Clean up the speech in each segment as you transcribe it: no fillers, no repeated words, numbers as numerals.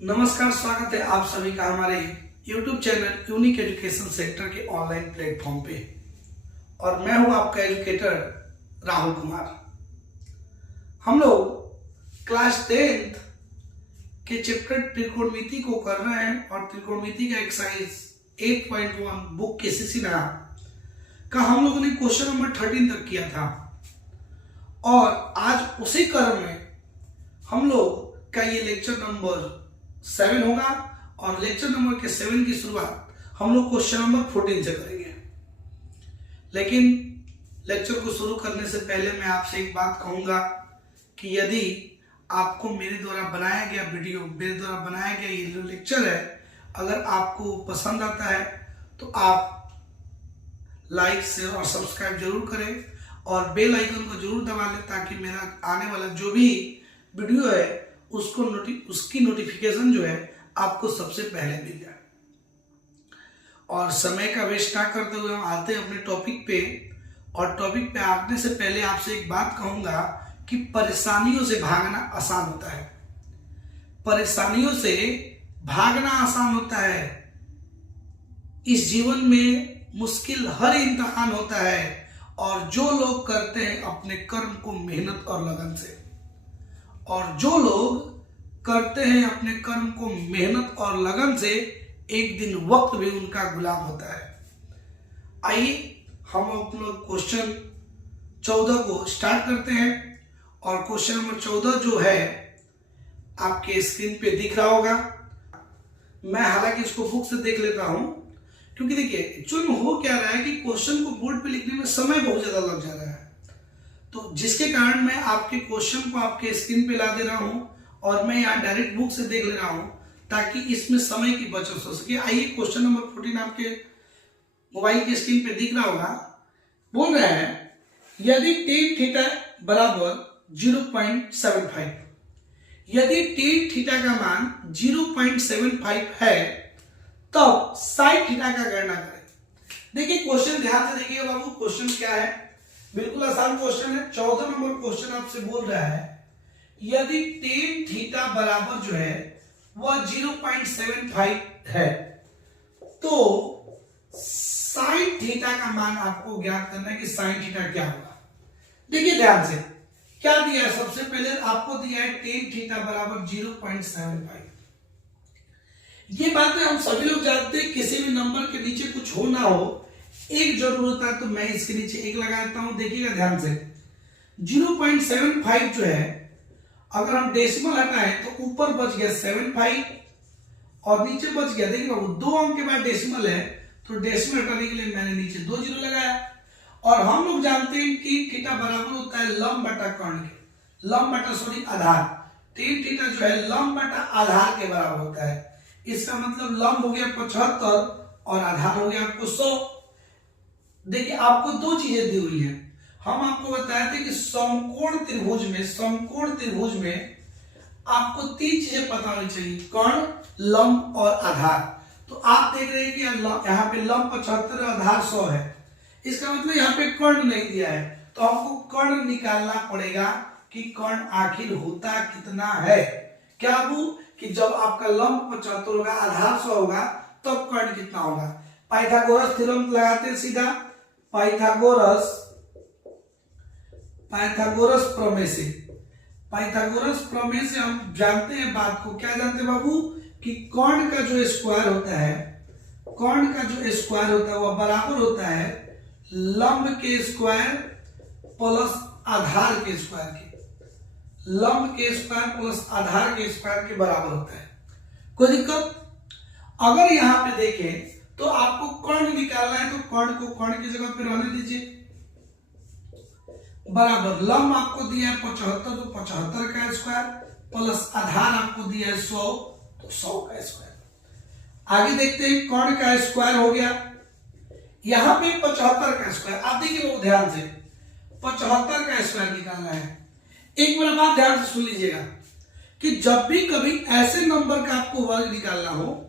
नमस्कार, स्वागत है आप सभी का हमारे YouTube channel unique education centre के ऑनलाइन प्लेटफॉर्म पे। और मैं हूं आपका एजुकेटर राहुल कुमार। हम लोग क्लास 10th के चैप्टर त्रिकोणमिति को कर रहे हैं और त्रिकोणमिति का एक्सरसाइज 8.1 बुक केसीसी का हम लोगों ने क्वेश्चन नंबर 13 तक किया था। और आज उसी क्रम में हम लोग का ये लेक्चर नंबर 7 होगा और लेक्चर नंबर के 7 की शुरुआत हम लोग क्वेश्चन नंबर 14 से करेंगे। लेकिन लेक्चर को शुरू करने से पहले मैं आपसे एक बात कहूंगा कि यदि आपको मेरे द्वारा बनाया गया वीडियो, मेरे द्वारा बनाया गया ये जो लेक्चर है, अगर आपको पसंद आता है तो आप लाइक शेयर और सब्सक्राइब जरूर करें और बेल आइकन को जरूर दबा लें ताकि मेरा आने वाला जो भी वीडियो है उसकी नोटिफिकेशन जो है आपको सबसे पहले मिल जाए। और समय का वेस्ट ना करते हुए हम आते हैं अपने टॉपिक पे। और टॉपिक पे आने से पहले आपसे एक बात कहूंगा कि परेशानियों से भागना आसान होता है। परेशानियों से भागना आसान होता है। इस जीवन में मुश्किल हर इम्तिहान होता है और जो लोग करते हैं अपने कर्म को मेहनत और लगन से, और जो लोग करते हैं अपने कर्म को मेहनत और लगन से, एक दिन वक्त भी उनका गुलाम होता है। आइए हम अपना क्वेश्चन 14 को स्टार्ट करते हैं। और क्वेश्चन नंबर 14 जो है आपके स्क्रीन पे दिख रहा होगा। मैं हालांकि इसको बुक से देख लेता हूं क्योंकि देखिए एक्चुअली हो क्या रहा है कि क्वेश्चन को बोर्ड पे लिखने में समय बहुत ज्यादा लग जा रहा है, तो जिसके कारण मैं आपके क्वेश्चन को आपके स्क्रीन पे ला दे रहा हूं और मैं यहाँ डायरेक्ट बुक से देख ले रहा हूं ताकि इसमें समय की बचत हो सके। आइए क्वेश्चन नंबर 14 आपके मोबाइल की स्क्रीन पे दिख रहा होगा। बोल रहे हैं यदि tan थीटा बराबर 0.75, यदि tan थीटा का मान 0.75 है तब sin थीटा का गणना करें। देखिए क्वेश्चन ध्यान से देखिए बाबू, क्वेश्चन क्या है, बिल्कुल आसान क्वेश्चन है। 14 नंबर क्वेश्चन आपसे बोल रहा है यदि tan थीटा बराबर जो है वह 0.75 है तो sin थीटा का मान आपको ज्ञात करना है कि sin थीटा क्या होगा। देखिए ध्यान से क्या दिया है, सबसे पहले आपको दिया है tan थीटा बराबर 0.75। ये बातें हम सभी लोग जानते हैं, किसी भी नंबर के नीचे कुछ हो ना हो एक जरूर होता है, तो मैं इसके नीचे एक लगा देता हूं। देखिएगा ध्यान से 0.75 जो है अगर हम डेसिमल हटाएं तो ऊपर बच गया 75 और नीचे बच गया, देखिए बाबू 2 अंक के बाद डेसिमल है तो डेसिमल हटाने के लिए मैंने नीचे 2 जीरो लगाया। और हम लोग जानते हैं कि थीटा बराबर होता है लंब बटा कर्ण के, लंब बटा सॉरी आधार। tan थीटा जो है लंब बटा आधार के बराबर होता है। इसका मतलब लंब हो गया 75 और आधार हो गया आपको 100। देखिए आपको 2 चीजें दी हुई है। हम आपको बताए थे कि समकोण त्रिभुज में आपको 3 चीजें पता होनी चाहिए, कर्ण, लंब और आधार। तो आप देख रहे हैं कि यहाँ पे लंब 75 और आधार 100 है, इसका मतलब यहाँ पे कर्ण नहीं दिया है, तो हमको कर्ण निकालना पड़ेगा कि कर्ण आखिर होता कितना है। क्या बाबू कि जब आपका लंब 75 होगा आधार 100 होगा तब कर्ण कितना होगा। पाइथागोरस थ्योरम लगाते हैं सीधा, पाइथागोरस प्रमेय से हम जानते हैं बात को। क्या जानते हैं बाबू कि कर्ण का जो स्क्वायर होता है वह बराबर होता है लंब के स्क्वायर प्लस आधार के स्क्वायर के, लंब के स्क्वायर प्लस आधार के स्क्वायर के बराबर होता है। कोई दिक्कत? अगर यहां पे देखें तो आपको कर्ण निकालना है तो कर्ण को कर्ण की जगह पे रहने दीजिए, बराबर लंब आपको दिया है 75 तो 75 का स्क्वायर प्लस आधार आपको दिया है 100 तो 100 का स्क्वायर। आगे देखते हैं कर्ण का स्क्वायर हो गया, यहां पे 75 का स्क्वायर। आप देखिए बहुत ध्यान से 75 का स्क्वायर निकालना है। एक मेरा बात ध्यान से सुन लीजिएगा कि जब भी कभी ऐसे नंबर का आपको वर्ग निकालना हो,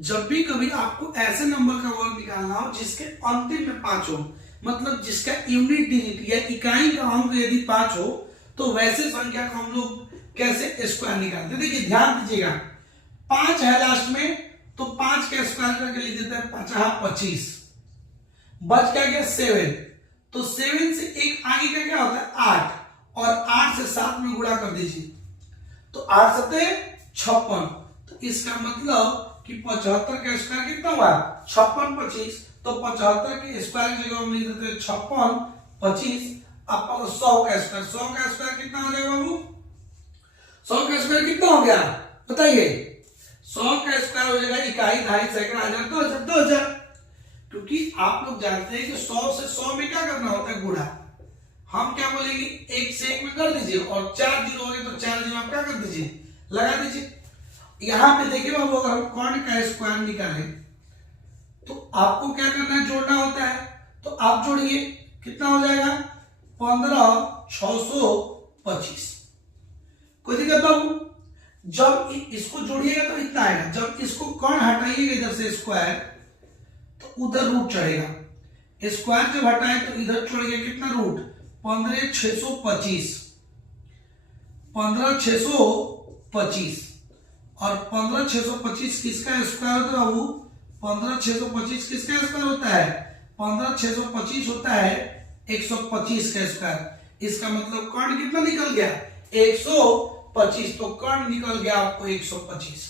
जब भी कभी आपको ऐसे नंबर का वर्ग निकालना हो जिसके अंतिम में 5 हो, मतलब जिसका यूनिट डिजिट या इकाई का अंक यदि 5 हो, तो वैसे संख्या को हम लोग कैसे स्क्वायर निकालते हैं। देखिए ध्यान दीजिएगा 5 है लास्ट में, तो 5 का स्क्वायर करके लिख देते हैं 5 25, बच क्या गया 7, तो 7 से एक आगे का क्या होता है 8, और 8 से 7 में गुणा कर दीजिए, तो 8 सते 56, तो इसका मतलब कि 75 का स्क्वायर कितना हुआ 56 25, तो 75 के स्क्वायर की जगह हम लिख देते हैं 56 25, अब 100 का स्क्वायर, 100 का स्क्वायर कितना हो जाएगा बाबू, 100 का स्क्वायर कितना हो गया बताइए, 100 का स्क्वायर हो जाएगा इकाई, दहाई, सैकड़ा, हजार, 2000, 2000, क्योंकि आप लोग जानते हैं कि 100 से 100 में क्या करना होता है गुणा, हम क्या बोलेंगे 1 से 1 में कर दीजिए, और 4 जीरो हो गए तो 4 जीरो आप क्या कर दीजिए लगा दीजिए। यहां पे देखिए बाबू, अगर हम कर्ण का स्क्वायर निकालें तो आपको क्या करना है जोड़ना होता है, तो आप जोड़िए कितना हो जाएगा 15 625, कोई दिक्कत बाबू, जब इसको जोड़िएगा तो इतना आएगा, जब इसको कर्ण हटाइएगा इधर से स्क्वायर तो उधर रूट चढ़ेगा, स्क्वायर जब हटाए तो इधर चढ़ेगा कितना रूट 15 625, 15 625, और 15 625 किसका स्क्वायर होता है बाबू, 15 625 किसका स्क्वायर होता है 15 625 होता है 125 का स्क्वायर, इसका मतलब कर्ण कितना निकल गया 125, तो कर्ण निकल गया आपको 125,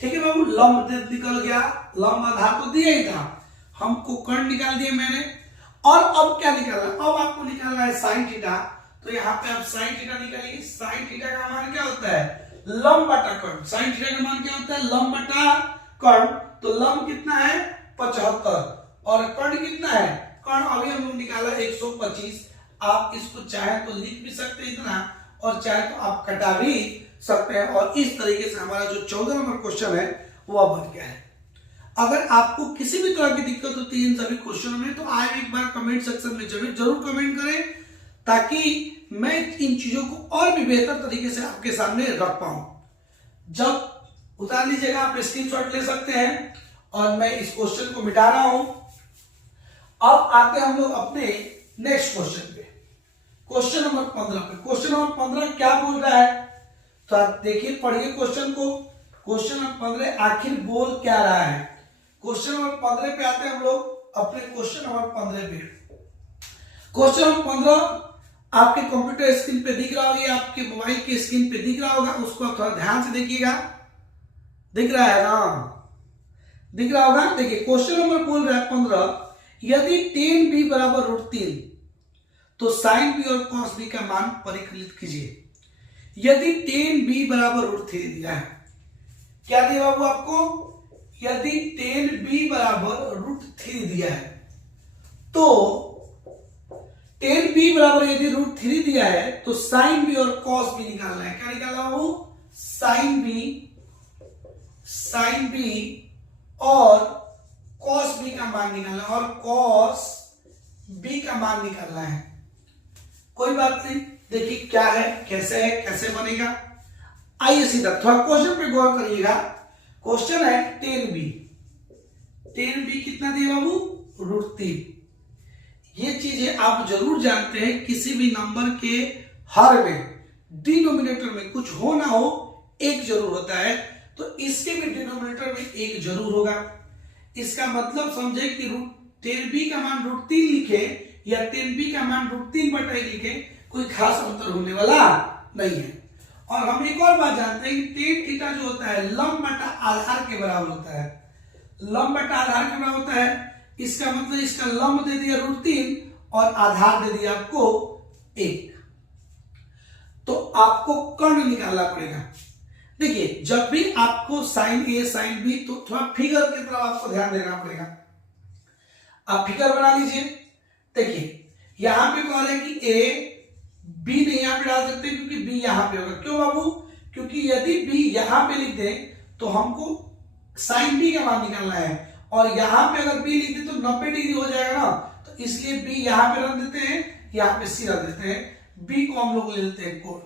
ठीक है बाबू, लंब निकल गया, लंब आधार तो दिया ही था, हमको कर्ण निकाल दिया मैंने, और अब क्या निकालना, अब आपको निकालना है साइन थीटा, तो यहाँ पे आप साइन थीटा निकालेंगे, साइन थीटा का मान क्या होता है लंब बटा कर्ण, साइन थीटा का मान क्या होता है लंब बटा कर्ण, तो लंब कितना है 75 और कर्ण कितना है, कर्ण अभी हम लोग निकाला 125, आप इसको चाहे तो लिख भी सकते हैं इतना, और चाहे तो आप कटा भी सकते हैं, और इस तरीके से हमारा जो 14 नंबर क्वेश्चन है वो बन गया है। अगर आपको किसी भी तरह की दिक्कत होती है इन सभी क्वेश्चनों में, तो आप एक बार कमेंट सेक्शन में जरूर कमेंट करें, ताकि मैं इन चीजों को और भी बेहतर तरीके से आपके सामने रख पाऊं। जब उतार लीजिएगा, आप स्क्रीनशॉट ले सकते हैं, और मैं इस क्वेश्चन को मिटा रहा हूं। अब आते हैं हम लोग अपने नेक्स्ट क्वेश्चन पे, क्वेश्चन नंबर 15 पे। क्वेश्चन नंबर 15 क्या बोल रहा है, तो आप देखिए, पढ़िए क्वेश्चन को। क्वेश्चन नंबर 15 आखिर बोल क्या रहा है। क्वेश्चन नंबर 15 पे आते हैं हम लोग अपने क्वेश्चन नंबर 15 पे। क्वेश्चन नंबर 15 आपके कंप्यूटर स्क्रीन पे दिख रहा होगा, या आपके मोबाइल की स्क्रीन पे दिख रहा होगा, उसको आप थोड़ा ध्यान से देखिएगा। दिख रहा है ना, दिख रहा होगा। देखिए क्वेश्चन नंबर बोल रहा है 15, यदि tan b बराबर √3 तो sin b और cos b का मान परिकलित कीजिए। यदि tan b बराबर √3 दिया है, क्या दिया बाबू आपको, यदि tan b बराबर √3 दिया है, तो tan b बराबर यदि √3 दिया है तो sin b और cos b निकालना है। क्या निकालना बाबू, sin b और cos b का मान निकालना है, और cos b का मान निकालना है। कोई बात नहीं, देखिए क्या है, कैसे है, कैसे बनेगा। आइए सीधा थोड़ा क्वेश्चन पे गौर करिएगा। क्वेश्चन है tan b कितना दिया बाबू √3। ये चीजें आप जरूर जानते हैं, किसी भी नंबर के हर में डिनोमिनेटर में कुछ हो ना हो एक जरूर होता है, तो इसके भी डिनोमिनेटर में एक जरूर होगा। इसका मतलब समझे कि tan b का मान √3 लिखे या tan b का मान √3/1 लिखे, कोई खास अंतर होने वाला नहीं है। और हम एक और बात जानते हैं कि tan थीटा जो होता है लंब बटा आधार के बराबर होता है, लंब बटा आधार के बराबर होता है। इसका मतलब इसका लंब दे दिया √3 और आधार दे दिया आपको 1, तो आपको कर्ण निकालना पड़ेगा। देखिए जब भी आपको साइन ए साइन बी, तो थोड़ा फिगर की तरफ आपको ध्यान देना पड़ेगा। आप फिगर बना लीजिए। देखिए यहां पे कह रहे हैं कि ए बी नहीं यहां पे डाल सकते, क्योंकि बी यहां पे होगा। क्यों बाबू, क्योंकि यदि बी यहां पे लिख दे तो हमको साइन बी का मान निकालना है, और यहां पे अगर बी लिख दे तो 90 डिग्री हो जाएगा ना, तो इसलिए बी यहां पे रख देते हैं, यहां पे सी रख देते हैं। बी को हम लोग ले लेते हैं कोण।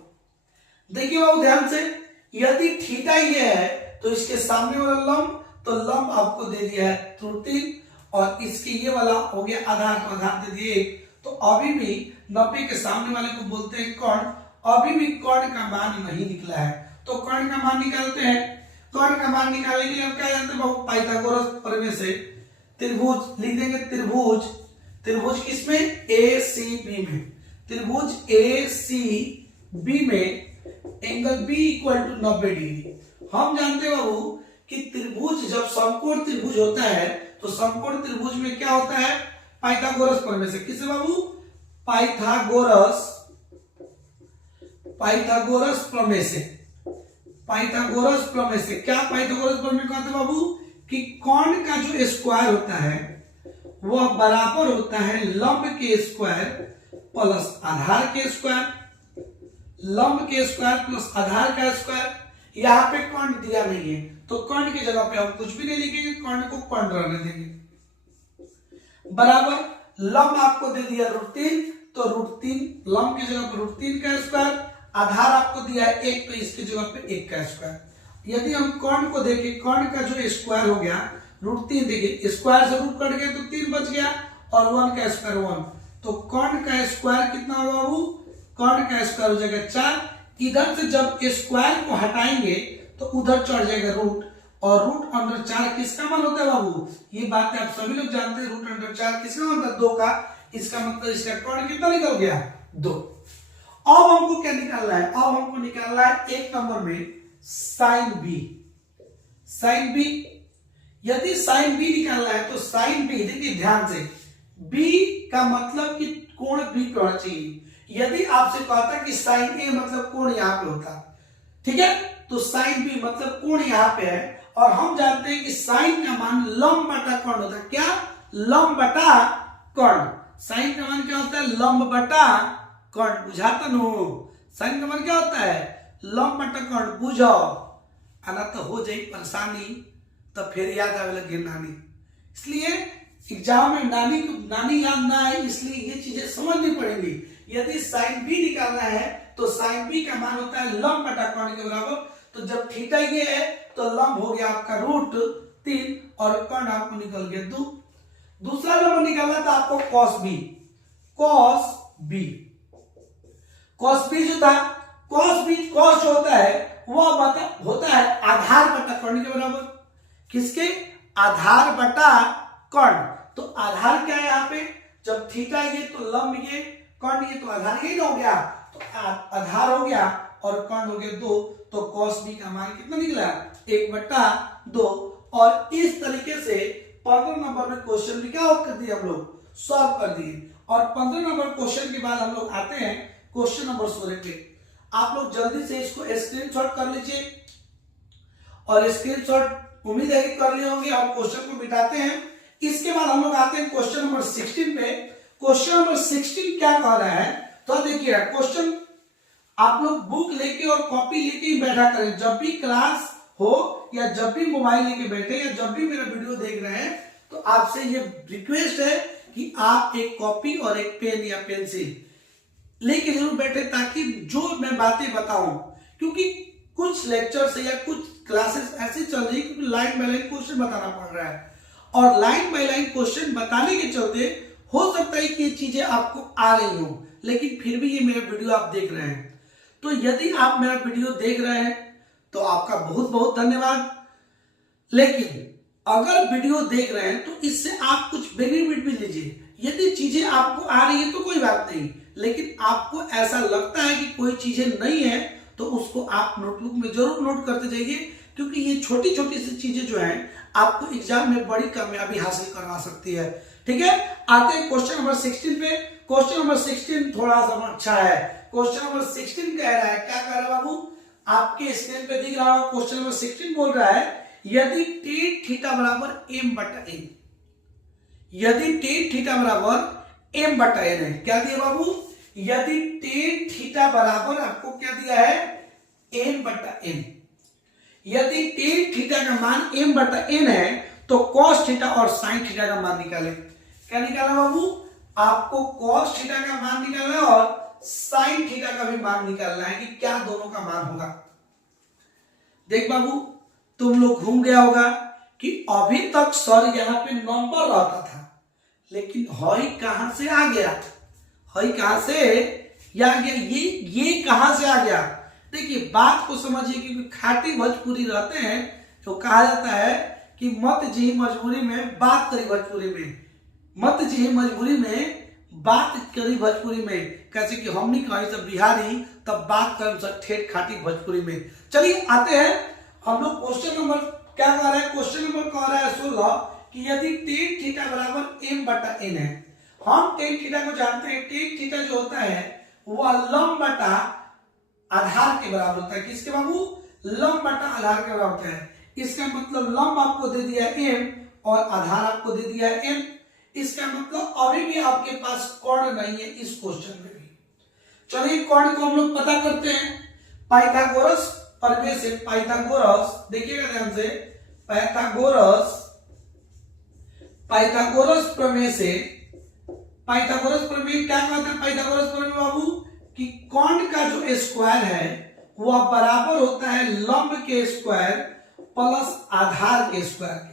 देखिए बाबू ध्यान से, यदि थीटा ये है तो इसके सामने वाला लंब, तो लंब आपको दे दिया है √3, और इसके ये वाला हो गया आधार, को आधार दे दिए 1, तो अभी भी 90 के सामने वाले को बोलते हैं कर्ण। अभी भी कर्ण का मान नहीं निकला है, तो कर्ण का मान निकालते हैं। कर्ण का मान निकालेंगे हम क्या जानते हैं पाइथागोरस प्रमेय से त्रिभुज लिख देंगे। त्रिभुज किसमें ए सी बी में, त्रिभुज ए सी बी में angle B equal to 90 degree. हम जानते हैं बाबू कि त्रिभुज जब समकोण त्रिभुज होता है तो समकोण त्रिभुज में क्या होता है पाइथागोरस प्रमेय से। किससे बाबू पाइथागोरस प्रमेय से। पाइथागोरस प्रमेय से क्या पाइथागोरस प्रमेय कहते हैं बाबू कि कर्ण का जो स्क्वायर होता है वह बराबर होता है लंब के स्क्वायर प्लस आधार के स्क्वायर। लंब के स्क्वायर प्लस आधार का स्क्वायर। यहां पे कर्ण दिया नहीं है तो कर्ण की जगह पे हम कुछ भी नहीं लिखेंगे, कर्ण को कर्ण रहने देंगे। बराबर लंब आपको दे दिया √3 तो √3 लंब की जगह पर √3 का स्क्वायर, आधार आपको दिया है 1 तो इसकी जगह पे 1 का स्क्वायर। यदि हम कर्ण को देखें, कर्ण का जो स्क्वायर हो गया √3, देखिए स्क्वायर से रूट कट गया तो 3 बच गया और 1 का स्क्वायर 1, तो कर्ण का स्क्वायर कितना होगा बाबू, कर्ण का स्क्वायर हो जाएगा 4। इधर से जब स्क्वायर को हटाएंगे तो उधर चढ़ जाएगा रूट, और रूट अंडर 4 किसका मान होता है बाबू, ये बात आप सभी लोग जानते हैं। रूट अंडर 4 किसका मान होता है 2 का, इसका मतलब इसका कर्ण कितना निकल गया 2। अब हमको क्या निकालना है, अब हमको निकालना है 1 नंबर में साइन बी। साइन बी, यदि साइन बी निकालना है तो साइन बी, देखिए ध्यान से, बी का मतलब कि कोण बी पे होना चाहिए। यदि आपसे कहता कि साइन ए मतलब कोण यहां पे होता, ठीक है, तो साइन बी मतलब कोण यहां पे है, और हम जानते हैं कि साइन का मान लंब बटा कर्ण होता है। क्या, लंब बटा कर्ण। साइन का मान क्या होता है, लंब बटा कर्ण। बुझाता नु, साइन का मान क्या होता है, लंब बटा कर्ण। बुझो आना तो हो जाए परेशानी, तब फिर याद आवे लगे नानी। इसलिए एग्जाम में नानी याद ना आए, इसलिए ये चीजें समझनी पड़ेंगी। यदि साइन बी निकालना है तो साइन बी का मान होता है लंब बटा कर्ण के बराबर। तो जब थीटा ये है तो लंब हो गया आपका √3 और कर्ण आपको निकल गया 2। दूसरा नंबर निकालना था आपको कॉस बी। कॉस बी जो था, कॉस जो होता है वह होता है आधार बटा कर्ण के बराबर। किसके, आधार बटा कर्ण। तो आधार क्या है यहाँ पे, जब थीटा ये तो लंब ये, कर्ण ये, तो आधार ये ना हो गया, तो आधार हो गया और कर्ण हो गया 2। तो कॉस बी का मान कितना निकला 1/2। और इस तरीके से 15 नंबर में क्वेश्चन भी क्या कर दिए हम लोग, सॉल्व कर दिए। और 15 नंबर क्वेश्चन के बाद हम लोग आते हैं क्वेश्चन नंबर 16 पे। आप लोग जल्दी से इसको स्क्रीनशॉट कर लीजिए, और स्क्रीनशॉट उम्मीद है कि कर लिए होंगे। और क्वेश्चन को मिटाते हैं। इसके बाद हम लोग आते हैं क्वेश्चन नंबर 16 पे। क्वेश्चन नंबर 16 क्या कह रहा है, तो देखिए क्वेश्चन आप लोग बुक लेके और कॉपी लेके ही बैठा करें। जब भी क्लास हो या जब भी मोबाइल लेके बैठे या जब भी मेरा वीडियो देख रहे हैं, तो आपसे ये रिक्वेस्ट है कि आप एक कॉपी और एक पेन या पेंसिल लेके जरूर बैठे, ताकि जो मैं बातें बताऊं, क्योंकि कुछ लेक्चर से या कुछ क्लासेस ऐसे चल रही है क्योंकि लाइन बाय लाइन क्वेश्चन बताना पड़ रहा है, और लाइन बाय लाइन क्वेश्चन बताने के चलते हो सकता है कि ये चीजें आपको आ रही हो, लेकिन फिर भी ये मेरा वीडियो आप देख रहे हैं। तो यदि आप मेरा वीडियो देख रहे हैं तो आपका बहुत बहुत धन्यवाद। लेकिन अगर वीडियो देख रहे हैं तो इससे आप कुछ बेनिफिट भी लीजिए। यदि चीजें आपको आ रही है तो कोई बात नहीं, लेकिन आपको ऐसा लगता है कि कोई चीजें नहीं है तो उसको आप नोटबुक में जरूर नोट करते जाइए, क्योंकि ये छोटी छोटी सी चीजें जो हैं आपको एग्जाम में बड़ी कामयाबी हासिल करवा सकती है। ठीक है, आते हैं क्वेश्चन नंबर 16 पे। क्वेश्चन नंबर 16 थोड़ा सा अच्छा है। क्वेश्चन नंबर 16 कह रहा है, क्या कह रहा है बाबू, आपके स्क्रीन पे दिख रहा होगा। क्वेश्चन नंबर 16 बोल रहा है, यदि tan थीटा बराबर m/n, यदि tan थीटा बराबर m/n है। क्या दिया बाबू, यदि tan थीटा बराबर आपको क्या दिया है m/n, यदि tan थीटा का मान m/n है तो cos थीटा और sin थीटा का मान निकाले। क्या निकाला बाबू, आपको cos थीटा का मान निकालना है और sin थीटा का भी मान निकालना है कि क्या दोनों का मान होगा। देख बाबू, तुम लोग घूम गया होगा कि अभी तक सर यहां पे नंबर रहता था, लेकिन हई कहां से आ गया, हई कहां से आ गया, ये कहां से आ गया। देखिए बात को समझिए, क्योंकि खाटी भोजपुरी रहते हैं तो कहा जाता है कि मत जी मजबूरी में बात करी भोजपुरी में, मत जी मजबूरी में बात करी भोजपुरी में। कैसे कि हम नहीं कहीं सब बिहारी तब बात कर सब ठेठ खाटी भोजपुरी में। चलिए आते हैं हम लोग क्वेश्चन नंबर क्या कह रहा है, क्वेश्चन नंबर कह रहा है 16 कि यदि टेन थीटा बराबर m बटा n है। हम टेन थीटा को जानते हैं, टेन थीटा जो होता है वह लंब बटा आधार के बराबर होता है। किसके बाबू? लंब बटा आधार के बराबर होता है। इसका मतलब लंब आपको दे दिया है m और आधार आपको दे दिया है n। इसका मतलब अभी भी आपके पास कोण नहीं है इस क्वेश्चन में भी। चलिए कोण को हम लोग पता करते हैं। पाइथागोरस प्रमेय से, पाइथागोरस देखिएगा ध्यान से, पाइथागोरस प्रमेय से, पाइथागोरस प्रमेय क्या कहता है? पाइथागोरस प्रमेय बाबू कि कोण का जो स्क्वायर है वह बराबर होता है लंब के स्क्वायर प्लस आधार के स्क्वायर के।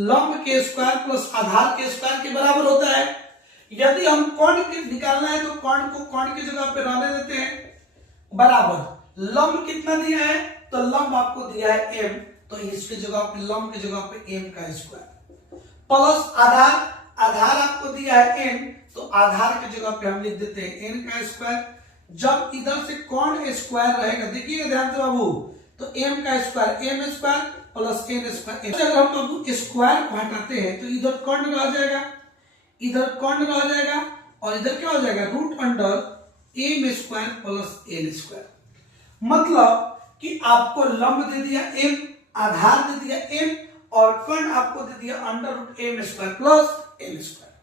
लंब के स्क्वायर प्लस आधार के स्क्वायर के बराबर होता है। यदि हम कोण के निकालना है तो कोण को कोण की जगह पे रहने देते हैं बराबर। लंब कितना दिया है? तो लंब आपको दिया है m, तो इसकी जगह पे लंब की जगह पे m का स्क्वायर प्लस आधार, आधार आपको दिया है n, तो आधार की जगह पे हम लिख देते हैं n का स्क्वायर। जब इधर से कोण स्क्वायर रहेगा, देखिएगा ध्यान से बाबू, तो m का square m square plus n square. अगर हम बाबू स्क्वायर को हटाते हैं तो इधर कोण रह जाएगा, इधर कोण रह जाएगा और इधर क्या हो जाएगा? Root under m square plus n square. मतलब कि आपको लंब दे दिया m, आधार दे दिया m और कोण आपको दे दिया under root m square plus n square.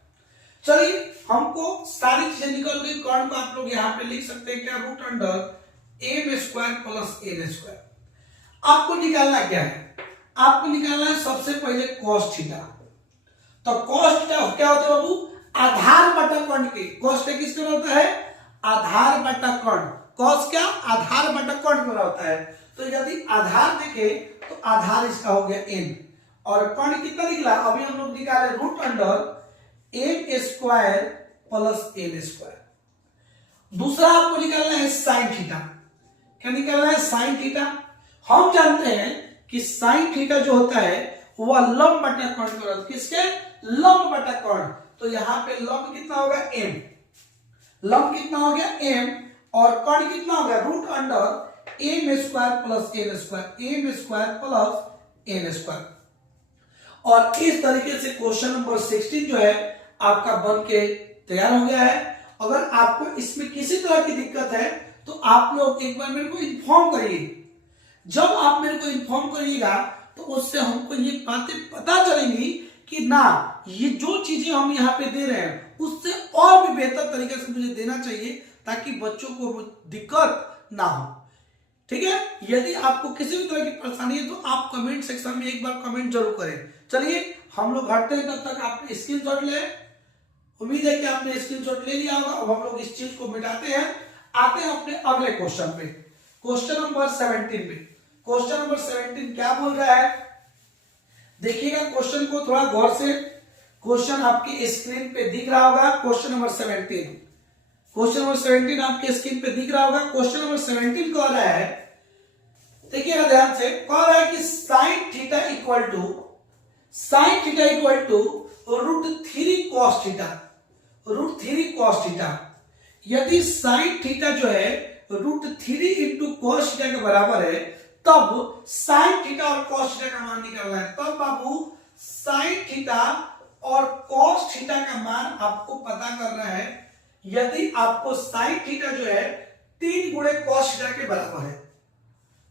चलिए हमको सारी चीजें निकल गई। कोण को आप लोग यहाँ पे लिख सकते हैं क्या? Root under m square plus n square. आपको निकालना क्या है? आपको निकालना है सबसे पहले cos थीटा। तो cos थीटा क्या होता है बाबू? आधार बटा कोण के। cos थीटा किसका होता है? आधार बटा कोण। cos क्या? आधार बटा कोण का होता है। तो यदि आधार देखे तो आधार इसका हो गया n और कोण कितना निकला? अभी हम लोग निकाले root under m square plus n square. दूसरा आपको निकालना है साइन थीटा। क्या निकालना है? Sine theta. हम जानते हैं कि साइन थीटा जो होता है वह लंब बटा कोण का होता है। किसके? लंब बटा कोण। तो यहाँ पे लंब कितना होगा? m। लंब कितना हो गया? m और कोण कितना हो गया? Root under m square plus n square, m square plus n square. और इस तरीके से क्वेश्चन नंबर 16 जो है आपका बन के तैयार हो गया है। अगर आपको इसमें किसी तरह की दिक्कत है तो आप लोग एक बार मेरे को इन्फॉर्म करिए। जब आप मेरे को इन्फॉर्म करिएगा तो उससे हमको ये बातें पता चलेंगी कि ना ये जो चीजें हम यहाँ पे दे रहे हैं उससे और भी बेहतर तरीके से मुझे देना चाहिए ताकि बच्चों को दिक्कत ना हो। ठीक है? यदि आपको किसी भी तरह की परेशानी है तो आप कमेंट सेक्शन में एक बार कमेंट जरूर करें। चलिए हम लोग हटते हैं, तब तक आपने स्क्रीनशॉट ले। उम्मीद है कि आपने स्क्रीनशॉट ले लिया होगा। अब हम लोग इस चीज को मिटाते हैं, आते हैं अपने अगले क्वेश्चन पे, क्वेश्चन नंबर 17 पे। क्वेश्चन नंबर 17 क्या बोल रहा है? देखिएगा क्वेश्चन को थोड़ा गौर से। क्वेश्चन आपकी स्क्रीन पे दिख रहा होगा। क्वेश्चन नंबर 17, क्वेश्चन नंबर 17 आपके स्क्रीन पे दिख रहा होगा। क्वेश्चन नंबर 17 कह रहा है, देखिएगा ध्यान से, कह रहा है कि sine theta equal to root 3 cos theta, root 3 cos theta. यदि साइन थीटा जो है रूट 3 इंटू कॉस थीटा के बराबर है तब साइन थीटा और कॉस थीटा का मान निकालना है। तब बाबू साइन थीटा और कॉस थीटा का मान आपको पता करना है। यदि आपको साइन थीटा जो है 3 गुणे कॉस थीटा के बराबर है,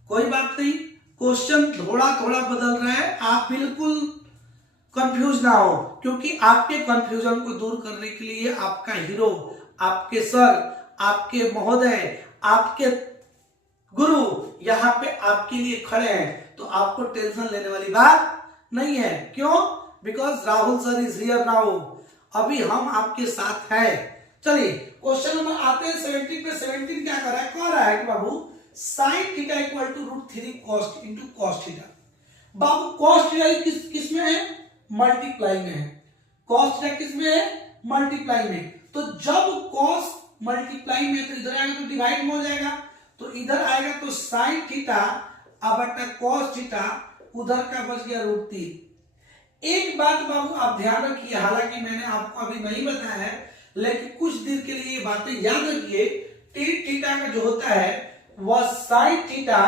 कोई बात नहीं, क्वेश्चन थोड़ा थोड़ा बदल रहा है, आप बिल्कुल कंफ्यूज ना हो, क्योंकि आपके कंफ्यूजन को दूर करने के लिए आपका हीरो, आपके सर, आपके महोदय, आपके गुरु यहाँ पे आपके लिए खड़े हैं। तो आपको टेंशन लेने वाली बात नहीं है। क्यों? Because Rahul sir is here now. अभी हम आपके साथ हैं। चलिए क्वेश्चन नंबर आते हैं 17 पे। 17 क्या कर रहा है? कह रहा है कि बाबू sine theta equal to root 3 cos into cos theta. बाबू कॉस थीटा किस में है? मल्टीप्लाई में है। कॉस थीटा किस में है? मल्टीप्लाई में। तो जब कॉस मल्टीप्लाई में तो इधर आएगा तो डिवाइड में हो जाएगा, तो इधर आएगा तो साइन थीटा बटा कॉस थीटा उधर का बच गया √3। एक बात बाबू आप ध्यान रखिए, हालांकि मैंने आपको अभी नहीं बताया है, लेकिन कुछ देर के लिए ये बातें याद रखिए। टेन थीटा का जो होता है वह साइन थीटा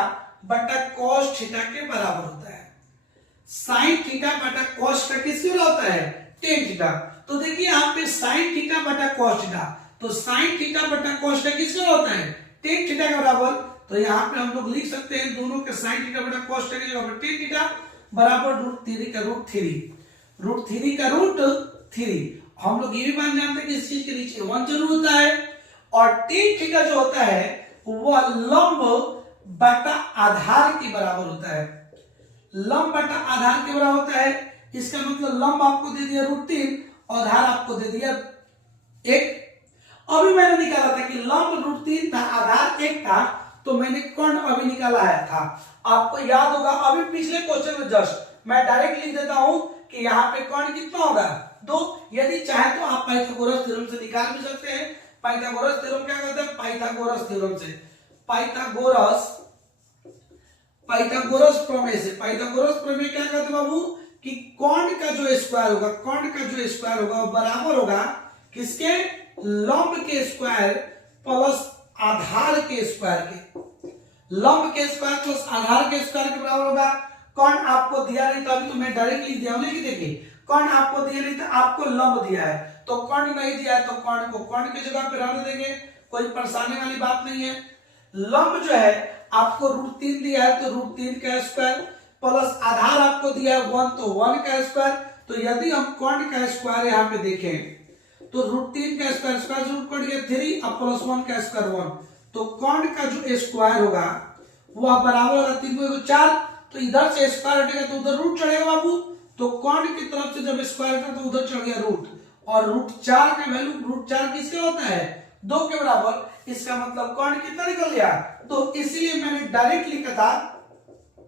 बटा कॉस थीटा के बराबर होता है। साइन थीटा बटा कॉस थीटा किसके बराबर होता है? Tan theta. तो देखिए यहाँ पे साइन थीटा बटा कॉस थीटा, तो साइन थीटा बटा कॉस थीटा किसके बराबर होता है? टेन थीटा के बराबर। तो यहाँ पे हम लोग लिख सकते हैं दोनों के साइन थीटा बटा कॉस थीटा की जगह पर टेन थीटा बराबर √3 का √3 का √3। हम लोग ये भी मान जानते हैं कि इस चीज के नीचे 1 जरूर होता है, और टेन थीटा जो होता है वह लंब बटा आधार के बराबर होता है। लंब बटा आधार के बराबर होता है, इसका मतलब लंब आपको दे दिया √3 और आधार आपको दे दिया 1। अभी मैंने निकाला था कि लंब √3 था, आधार 1 था, तो मैंने कर्ण अभी निकाला है था। आपको याद होगा अभी पिछले क्वेश्चन में जस्ट मैं डायरेक्ट लिख देता हूं कि यहाँ पे कर्ण कितना होगा? 2। यदि चाहे तो आप पाइथागोरस थ्योरम से निकाल भी सकते हैं। पाइथागोरस थ्योरम क्या कहते हैं? पाइथागोरस थ्योरम से, पाइथागोरस प्रमेय से। पाइथागोरस प्रमेय क्या कहते हैं बाबू? कि कर्ण का जो स्क्वायर होगा वो बराबर होगा किसके? लंब के स्क्वायर प्लस आधार के स्क्वायर के। लंब के स्क्वायर प्लस आधार के स्क्वायर के बराबर होगा। कर्ण आपको दिया नहीं था, अभी तो मैं डायरेक्ट लिख दिया हूं, लेकिन देखिए कर्ण आपको दिया नहीं था, आपको लंब दिया है, तो कर्ण नहीं दिया है तो कर्ण को कर्ण की जगह पे रहने देंगे, कोई परेशानी वाली बात नहीं है। लंब जो है आपको √3 दिया है तो √3 का स्क्वायर प्लस आधार आपको दिया है 1 तो 1 का स्क्वायर। तो यदि हम कर्ण का स्क्वायर यहाँ पे देखें तो √3 का स्क्वायर रूट कट गया 3 और प्लस 1 का स्क्वायर 1, तो कर्ण का जो स्क्वायर होगा वह बराबर होगा 3 को 4। तो इधर से स्क्वायर हटेगा तो उधर रूट चढ़ेगा बाबू, तो कर्ण की तरफ से जब स्क्वायर हटा तो उधर चढ़ गया रूट, और √4 का वैल्यू √4 किसके होता है? 2 के बराबर। इसका मतलब कर्ण कितना निकल गया? 2। इसीलिए मैंने डायरेक्ट लिखा था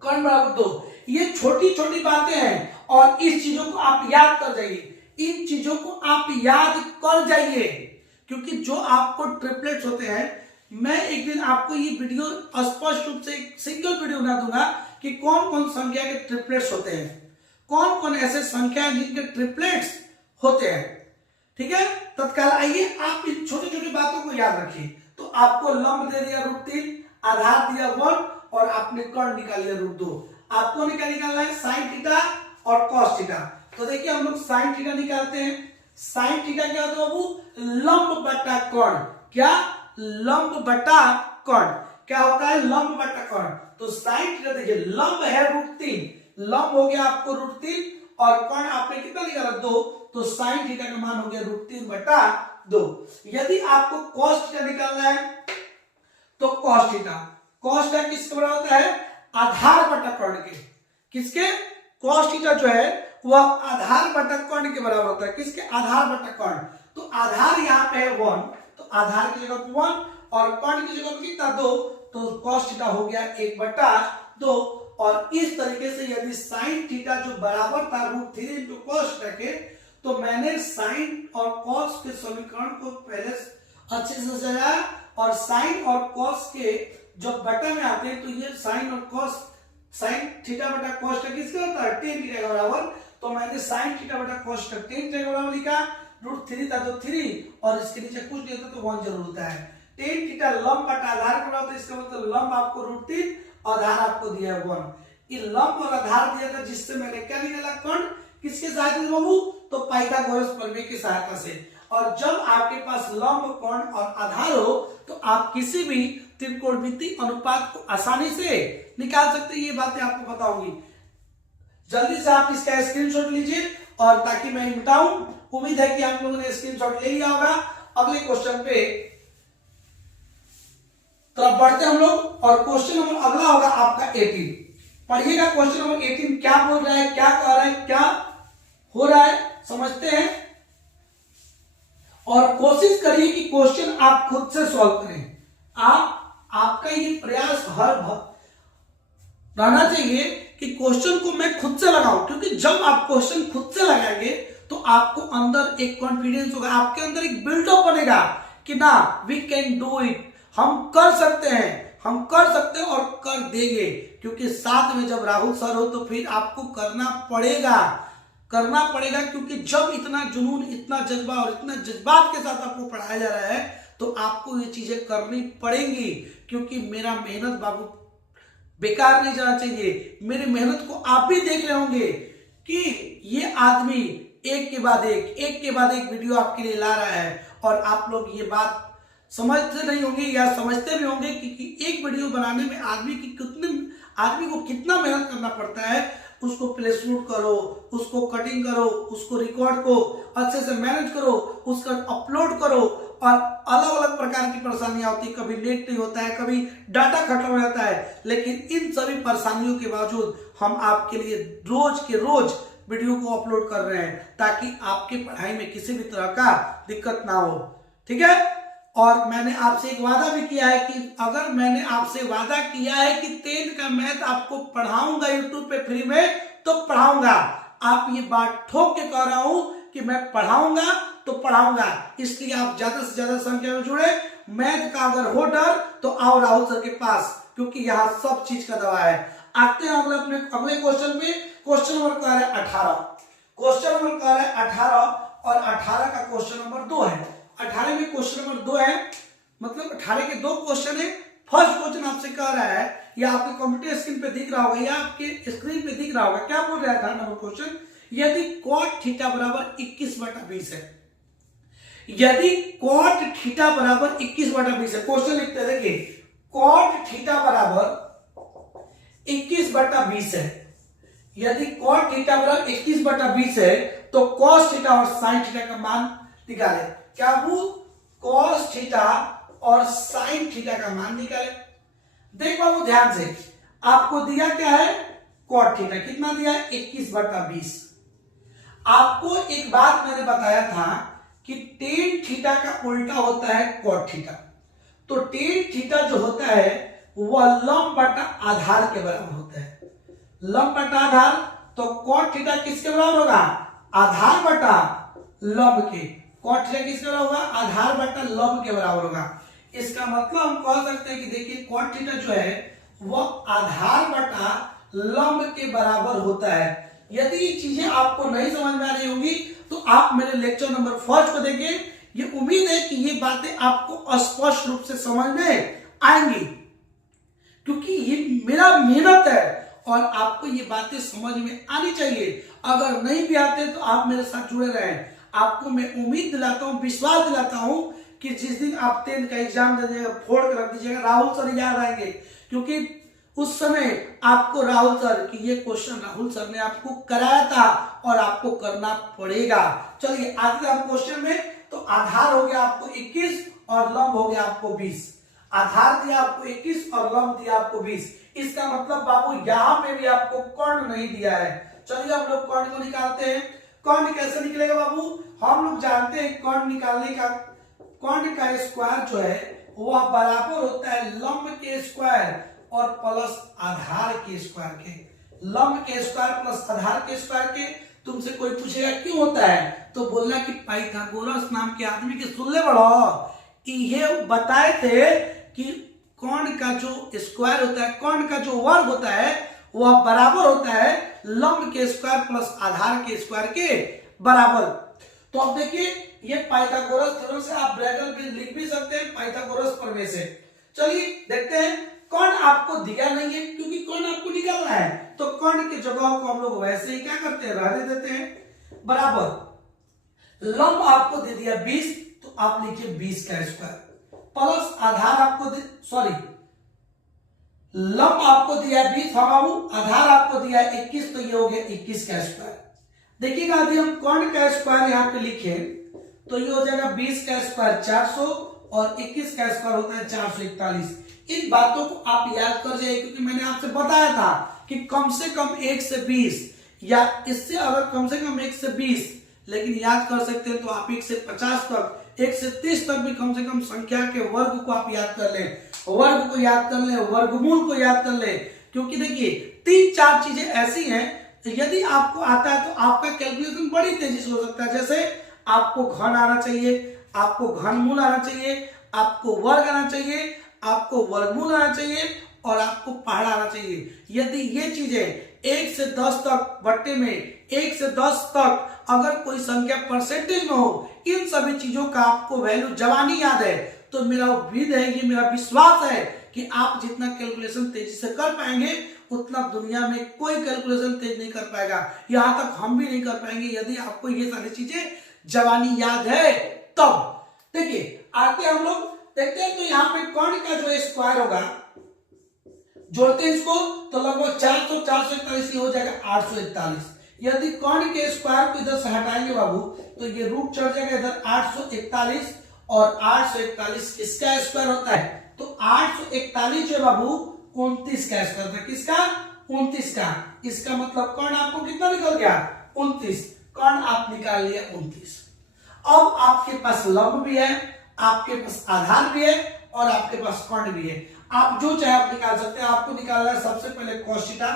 कर्ण बराबर 2। ये छोटी छोटी बातें हैं और इस चीजों को आप याद कर जाइए, इन चीजों को आप याद कर जाइए, क्योंकि जो आपको ट्रिपलेट्स होते हैं, मैं एक दिन आपको ये वीडियो स्पष्ट रूप से एक सिंगल वीडियो बना दूंगा कि कौन कौन संख्या के ट्रिपलेट्स होते हैं, कौन कौन ऐसे संख्या हैं जिनके ट्रिपलेट्स होते हैं। ठीक है, तत्काल आइए आप इन छोटी छोटी बातों को याद रखिए। तो आपको लंब दे दिया √3, आधार दिया 1 और आपने कर्ण निकाल लिया √2। आपको निकालना है साइन थीटा और कॉस थीटा। तो देखिए हम लोग साइन थीटा निकालते हैं। साइन थीटा क्या होता है बाबू? लंब बटा कर्ण। क्या? लंब बटा कर्ण। क्या होता है? लंब बटा कर्ण। तो साइन थीटा देखिए लंब है √3, लंब हो गया आपको √3 और कर्ण आपने कितना निकाला? 2, तो साइन थीटा का मान हो गया √3 बटा 2। यदि आपको कॉस थीटा निकालना है तो कॉस थीटा किसके बराबर होता है? आधार बटा कर्ण के। किसके? कॉस थीटा जो है वह आधार बटा कर्ण के बराबर होता है। किसके? आधार बटा कर्ण। तो आधार यहाँ पे है 1, तो आधार की जगह पे 1 और कर्ण की जगह पे कितना? 2, तो कॉस थीटा हो गया 1 बटा 2। और इस तरीके से यदि साइन थीटा जो बराबर था √3 इंटू कॉस थीटा के, तो मैंने साइन और कॉस के समीकरण को पहले अच्छे से सजाया, और साइन और कॉस के जब बटा में आते हैं तो ये साइन और कॉस, साइन थीटा बटा कॉस थीटा किसका होता है? टेन थीटा के बराबर। तो मैंने साइन थीटा बटा कॉस थीटा टेन थीटा के बराबर लिखा। √3 था तो 3 और इसके नीचे कुछ नहीं होता तो 1 जरूर होता है। टेन थीटा लंब बटा आधार के बराबर, इसका मतलब लंब आपको √3 और आधार आपको दिया है 1। ये लंब और आधार दिया था जिससे मैंने क्या निकाला? कर्ण। किसके सहायता से बाबू? तो पाइथागोरस प्रमेय की सहायता से। और जब आपके पास लंब, कर्ण और आधार हो तो आप किसी भी त्रिकोणमितीय अनुपात को आसानी से निकाल सकते हैं। ये बातें आपको बताऊंगी। जल्दी से आप इसका स्क्रीनशॉट लीजिए और ताकि मैं मिटाऊं। उम्मीद है कि आप लोगों ने स्क्रीनशॉट ले लिया होगा। अगले क्वेश्चन पे तरफ बढ़ते हम लोग, और क्वेश्चन नंबर अगला होगा आपका 18। पढ़िएगा क्वेश्चन नंबर 18 क्या बोल रहा है, क्या कह रहा है, क्या हो रहा है, समझते हैं और कोशिश करिए कि क्वेश्चन आप खुद से सॉल्व करें। आपका ये प्रयास हर रहना चाहिए कि क्वेश्चन को मैं खुद से लगाऊं, क्योंकि जब आप क्वेश्चन खुद से लगाएंगे तो आपको अंदर एक कॉन्फिडेंस होगा, आपके अंदर एक बिल्डअप बनेगा कि ना वी कैन डू इट, हम कर सकते हैं और कर देंगे। क्योंकि साथ में जब राहुल सर हो तो फिर आपको करना पड़ेगा, क्योंकि जब इतना जुनून, इतना जज्बा और इतना जज्बात के साथ आपको पढ़ाया जा रहा है तो आपको ये चीजें करनी पड़ेंगी, क्योंकि मेरा मेहनत बाबू बेकार नहीं जाना चाहिए। मेरी मेहनत को आप भी देख रहे होंगे कि ये आदमी एक के बाद एक वीडियो आपके लिए ला रहा है, और आप लोग ये बात समझते नहीं होंगे या समझते भी होंगे कि एक वीडियो बनाने में आदमी को कितना मेहनत करना पड़ता है। उसको प्लेसमेंट करो, उसको कटिंग करो, उसको रिकॉर्ड को अच्छे से मैनेज करो, उसका अपलोड करो, और अलग अलग प्रकार की परेशानियां होती है। कभी नेट नहीं होता है, कभी डाटा खत्म हो जाता है, लेकिन इन सभी परेशानियों के बावजूद हम आपके लिए रोज के रोज वीडियो को अपलोड कर रहे हैं, ताकि आपके पढ़ाई में किसी भी तरह का दिक्कत ना हो। ठीक है। और मैंने आपसे एक वादा भी किया है कि अगर मैंने आपसे वादा किया है कि 10 का मैथ आपको पढ़ाऊंगा यूट्यूब पे फ्री में, तो पढ़ाऊंगा। आप ये बात ठोक के कह रहा हूं कि मैं पढ़ाऊंगा तो पढ़ाऊंगा, इसलिए आप ज्यादा से ज्यादा संख्या में जुड़े। मैथ का अगर हो डर तो आओ राहुल सर के पास, क्योंकि यहाँ सब चीज का दवा है। आते हैं अगले क्वेश्चन पे। क्वेश्चन नंबर कह रहा है 18। क्वेश्चन नंबर कह रहा है 18, और 18 का क्वेश्चन नंबर 2 है। 18 में क्वेश्चन नंबर 2 है, मतलब 18 के 2 क्वेश्चन है। फर्स्ट क्वेश्चन आपसे कह रहा है, या आपके कंप्यूटर स्क्रीन पे दिख रहा होगा या आपके स्क्रीन पे दिख रहा होगा, क्या बोल रहा है 18 नंबर क्वेश्चन, यदि cot थीटा बराबर 21/20 है, यदि cot थीटा बराबर 21/20 है। क्वेश्चन लिखते हैं, देखिए cot थीटा बराबर 21/20 है। यदि cot थीटा बराबर 21/20 है तो cos थीटा और sin थीटा का मान निकाले। क्या वो cos थीटा और sin थीटा का मान निकाले। देख बाबू ध्यान से, आपको दिया क्या है, cot थीटा कितना दिया है, 21/20। आपको एक बात मैंने बताया था कि tan थीटा का उल्टा होता है cot थीटा। तो tan थीटा जो होता है वह लंब बटा आधार के बराबर होता है। लंब बटा आधार, तो cot थीटा किसके बराबर होगा, आधार बटा लंब के। cot थीटा किसके बराबर होगा, आधार बटा लंब के बराबर होगा। इसका मतलब हम कह सकते हैं कि देखिए cot थीटा जो है वह आधार बटा लंब के बराबर होता है। यदि ये चीजें आपको नहीं समझ में आ रही होंगी तो आप मेरे लेक्चर नंबर 1 को देखिए। ये उम्मीद है कि ये बातें आपको स्पष्ट रूप से समझ में आएंगी, क्योंकि ये मेरा मेहनत है और आपको ये बातें समझ में आनी चाहिए। अगर नहीं भी आते तो आप मेरे साथ जुड़े रहें। आपको मैं उम्मीद दिलाता हूं, विश्वास दिलाता हूं कि जिस दिन आप 10 का एग्जाम दे दीजिएगा, फोड़ कर रख दीजिएगा, राहुल सर याद आएंगे, क्योंकि उस समय आपको राहुल सर की ये क्वेश्चन राहुल सर ने आपको कराया था और आपको करना पड़ेगा। चलिए आगे हम क्वेश्चन में, तो आधार हो गया आपको 21 और लंब हो गया आपको 20। आधार दिया आपको 21 और लंब दिया आपको 20। इसका मतलब बाबू यहां पे भी आपको कर्ण नहीं दिया है। चलिए हम लोग कर्ण को निकालते हैं। कर्ण कैसे निकलेगा बाबू, हम लोग जानते हैं कर्ण निकालने का, कर्ण का स्क्वायर जो है वह बराबर होता है लंब के स्क्वायर और प्लस आधार के स्क्वायर के। लंब के स्क्वायर प्लस आधार के स्क्वायर के। तुमसे कोई पूछेगा क्यों होता है, तो बोलना कि पाइथागोरस नाम के आदमी के सुन ले बड़ो, ये बताए थे कि कर्ण का जो स्क्वायर होता है, कर्ण का जो वर्ग होता है वह बराबर होता है लंब के स्क्वायर प्लस आधार के स्क्वायर के बराबर। तो अब देखिए ये पाइथागोरस थ्योरम से आप ब्रैकेट में लिख भी सकते हैं, पाइथागोरस प्रमेय से। चलिए देखते हैं। कर्ण आपको दिया नहीं है क्योंकि कर्ण आपको निकालना है, तो कर्ण की जगह को हम लोग वैसे ही क्या करते हैं, रहने देते हैं। बराबर लंब आपको दे दिया 20, तो आप लिखिए 20 का स्क्वायर प्लस आधार आपको लंब आपको दिया 20, आधार आपको दिया 21, तो ये हो गया 21 का स्क्वायर। देखिएगा यदि हम कर्ण का स्क्वायर यहाँ पे लिखे तो ये हो जाएगा 20 का स्क्वायर 400 और 21 का स्क्वायर होता है 441। इन बातों को आप याद कर जाइए, क्योंकि मैंने आपसे बताया था कि कम से कम 1 से 20 या इससे अगर कम से कम 1 से 20, लेकिन याद कर सकते हैं तो आप 1 से 50 तक, 1 से 30 तक भी कम से कम संख्या के वर्ग को आप याद कर लें, वर्ग को याद कर लें, वर्गमूल को याद कर लें। क्योंकि देखिए 3-4 चीजें ऐसी हैं, यदि आपको आता है तो आपका कैलकुलेशन बड़ी तेजी से हो सकता है। जैसे आपको घन आना चाहिए, आपको घनमूल आना चाहिए, आपको वर्ग आना चाहिए, आपको वर्गमूल आना चाहिए और आपको पहाड़ा आना चाहिए। यदि ये चीजें 1 से 10 तक बट्टे में 1 से 10 तक अगर कोई संख्या परसेंटेज में हो, इन सभी चीजों का आपको वैल्यू जवानी याद है, तो मेरा उम्मीद है, ये मेरा विश्वास है कि आप जितना कैलकुलेशन तेजी से कर पाएंगे उतना दुनिया में कोई कैलकुलेशन तेज नहीं कर पाएगा, यहां तक हम भी नहीं कर पाएंगे यदि आपको ये सारी चीजें जवानी याद है तब। देखिए आते हम लोग देखते हैं, तो यहाँ पे कर्ण का जो स्क्वायर होगा, जोड़ते हैं इसको तो लगभग 441 हो जाएगा 841। यदि कर्ण के स्क्वायर को इधर से हटाएंगे बाबू तो ये रूट चढ़ जाएगा इधर 841, और 841 किसका स्क्वायर होता है, तो 841 जो बाबू 29 का स्क्वायर होता है। किसका? 29 का। इसका मतलब कर्ण आपको कितना निकल गया? 29। कर्ण आप निकाल लिया 29। अब आपके पास लंब भी है, आपके पास आधार भी है और आपके पास कर्ण भी है। आप जो चाहे आप निकाल सकते हैं। आपको निकालना है सबसे पहले cos थीटा।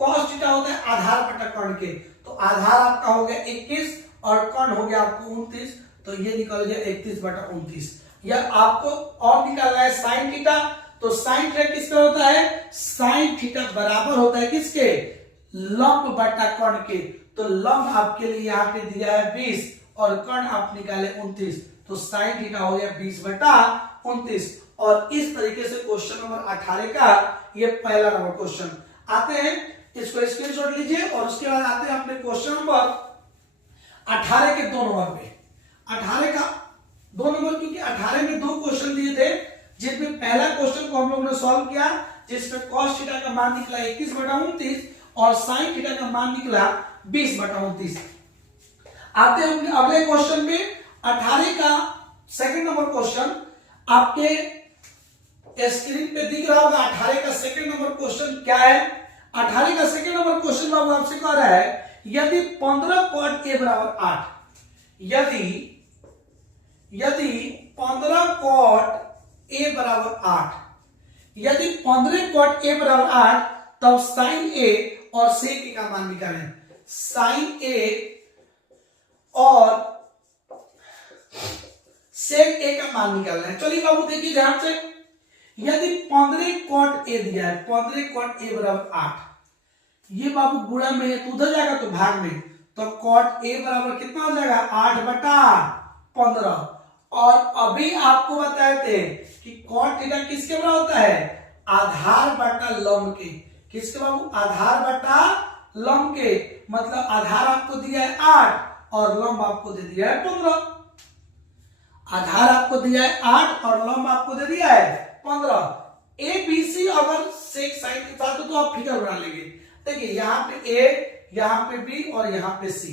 cos थीटा होता है आधार बटा कर्ण के, तो आधार आपका हो गया 21 और कर्ण हो गया आपको 29, तो ये निकल गया 31 बटा 29। या आपको और निकालना है sin थीटा, तो sin थीटा किसका होता है? sin थीटा बराबर होता है किसके? लंब बटा कर्ण के। तो लंब आपके लिए यहाँ पे दिया है 20 और कर्ण आप निकाले 29, तो sin थीटा हो गया 20 बटा 29। और इस तरीके से क्वेश्चन नंबर 18 का ये पहला नंबर क्वेश्चन। आते हैं, इसको स्क्रीनशॉट लीजिए और उसके बाद आते हैं अपने क्वेश्चन नंबर 18 के 2 नंबर पे। 18 का 2 नंबर, क्योंकि 18 में 2 क्वेश्चन दिए थे, जिसमें पहला क्वेश्चन को हम लोगों ने सॉल्व किया, जिसमें cos थीटा का मान निकला 21 बटा 29 और sin थीटा का मान निकला 20 बटा 29। आते हैं अपने अगले क्वेश्चन में। 18 का सेकंड नंबर क्वेश्चन आपके स्क्रीन पे दिख रहा होगा। 18 का सेकंड नंबर क्वेश्चन क्या है? 18 का सेकंड नंबर क्वेश्चन बाबू आपसे कह रहा है, यदि 15 cot a बराबर 8, यदि 15 cot a बराबर 8, यदि 15 cot a बराबर 8, तब sin a और sec a का मान निकालें। sin a और sec a का मान निकालना है। चलिए बाबू देखिए ध्यान से, यदि 15 cot a दिया है, 15 cot a बराबर 8, ये बाबू गुणा में तो उधर जाएगा तो भाग में, तो cot a बराबर कितना हो जाएगा? 8 बटा 15। और अभी आपको बताए थे कि cot थीटा किसके बराबर होता है? आधार बटा लंब के। किसके बाबू? आधार बटा लंब के। मतलब आधार आपको दिया है 8 और लंब आपको दे दिया है 15। आधार आपको दिया है 8 और लंब आपको दे दिया है 15। ए बी सी अगर सेक साइन के साथ तो आप फिगर बना लेंगे। देखिए यहाँ पे ए, यहाँ पे बी और यहाँ पे सी।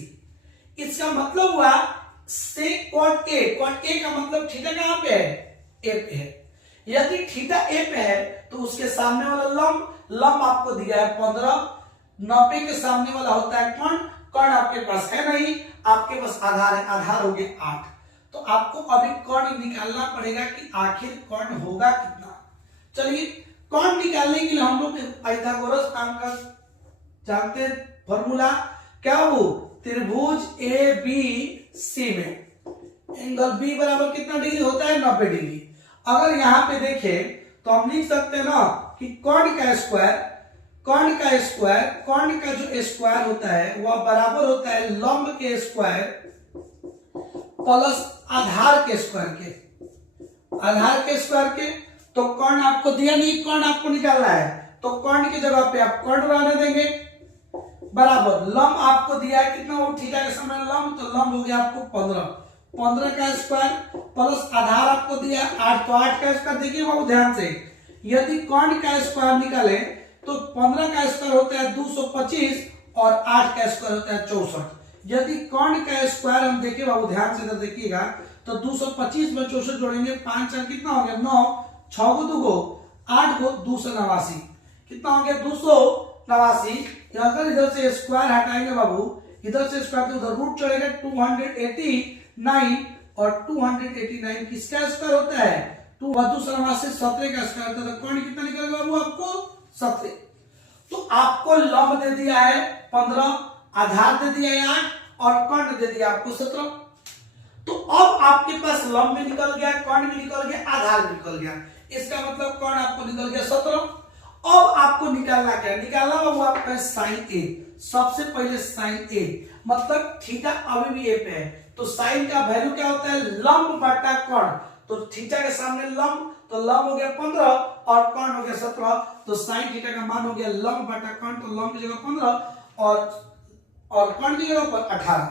इसका मतलब हुआ सेक कॉट ए। कॉट ए का मतलब थीटा कहाँ पे है? ए पे है। यदि थीटा ए पे है तो उसके सामने वाला लंब आपको दिया है 15। 90 के सामने वाला होता है कर्ण। कर्ण आपके पास है नहीं, आपके पास आधार है। आधार हो गया 8। तो आपको अभी कर्ण निकालना पड़ेगा कि आखिर कर्ण होगा कितना। चलिए कर्ण निकालने के लिए हम लोग पाइथागोरस नाम का जानते हैं फॉर्मूला। क्या वो? त्रिभुज ए बी सी में एंगल बी बराबर कितना डिग्री होता है? 90 डिग्री। अगर यहाँ पे देखें तो हम लिख सकते हैं ना कि कर्ण का जो स्क्वायर होता है वह बराबर होता है लंब के स्क्वायर प्लस आधार के स्क्वायर के। तो कर्ण आपको दिया नहीं, कर्ण आपको निकालना है, तो कर्ण की जगह पे आप कर्ण रहने देंगे बराबर। लंब आपको दिया है कितना? वो थीटा के समय लंब, तो लंब हो गया आपको 15 का स्क्वायर प्लस आधार आपको दिया 8, तो 8 का स्क्वायर। देखिए बाबू ध्यान से, यदि कर्ण का स्क्वायर निकाले तो 15 का स्क्वायर होता है 225 और 8 का स्क्वायर होता है 64। यदि कर्ण का स्क्वायर हम देखें बाबू ध्यान से इधर देखिएगा, तो 225 में 64 जोड़ेंगे, 5 4 कितना हो गया? 9, 6 को 2 को 8 को 289, कितना हो गया? 289। अगर इधर से स्क्वायर हटाएंगे बाबू, इधर से स्क्वायर तो उधर रूट चढ़ेगा 289 और 289 किसका स्क्वायर होता है? 289 17 का स्क्वायर होता है। तो कर्ण कितना निकलेगा बाबू आपको? 17। तो आपको लंब दे दिया है 15, आधार दे दिया है 8 और कर्ण दे दिया आपको 17। तो अब आपके पास लंब भी निकल गया, कर्ण भी निकल गया, आधार भी निकल गया। इसका मतलब कर्ण आपको निकल गया 17 अब आपको निकालना क्या है, निकालना बाबू आपका है साइन ए। सबसे पहले साइन ए मतलब थीटा अभी भी ए पे है, तो साइन का वैल्यू क्या होता है, लंब बटा कर्ण। तो थीटा के सामने लंब, तो लंब हो गया 15 और कर्ण हो गया 17, तो साइन थीटा का मान हो गया लंब बटा कर्ण, तो लंब की जगह 15 और कर्ण की जगह पर 18।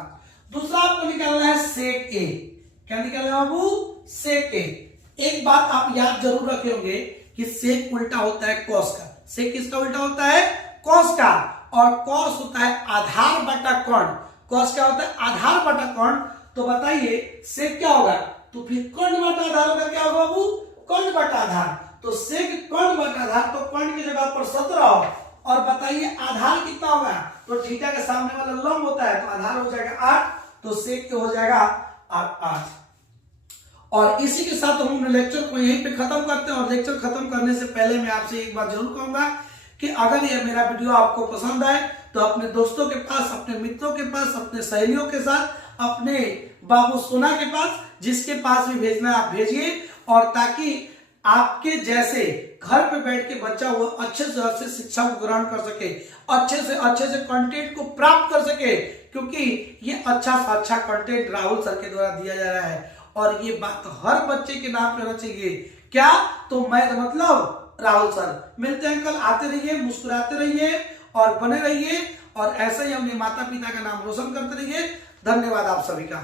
दूसरा आपको निकालना है सेक ए। क्या निकालना है बाबू, सेक ए। एक बात आप याद जरूर रखे होंगे कि सेक उल्टा होता है कॉस का। सेक किसका उल्टा होता है, कॉस का, और कॉस होता है आधार बटा कर्ण। कॉस क्या होता है, आधार बटा कर्ण। तो बताइए सेक क्या होगा, तो फिर कर्ण बटा आधार होगा, क्या होगा बाबू, कर्ण बटा आधार। तो सेक कर्ण बटा आधार, तो कर्ण की जगह पर 17, और बताइए आधार कितना होगा, तो थीटा के सामने वाला लंब होता है, तो आधार हो जाएगा 8, तो सेक हो जाएगा 8। और इसी के साथ हम लेक्चर को यहीं पे खत्म करते हैं। और लेक्चर खत्म करने से पहले मैं आपसे एक बात जरूर कहूंगा कि अगर यह मेरा वीडियो आपको पसंद आए तो अपने दोस्तों के पास, अपने मित्रों के पास, अपने सहेलियों के साथ, अपने बाबू सोना के पास, जिसके पास भी भेजना है आप भेजिए, और ताकि आपके जैसे घर पे बैठ के बच्चा वो अच्छे से अच्छे शिक्षा को ग्रहण कर सके, अच्छे से कंटेंट को प्राप्त कर सके, क्योंकि ये अच्छा से अच्छा कंटेंट राहुल सर के द्वारा दिया जा रहा है। और ये बात हर बच्चे के नाम पे होना चाहिए, क्या, तो मैं मतलब राहुल सर। मिलते हैं कल, आते रहिए, मुस्कुराते रहिए और बने रहिए, और ऐसे ही अपने माता पिता का नाम रोशन करते रहिए। धन्यवाद आप सभी का।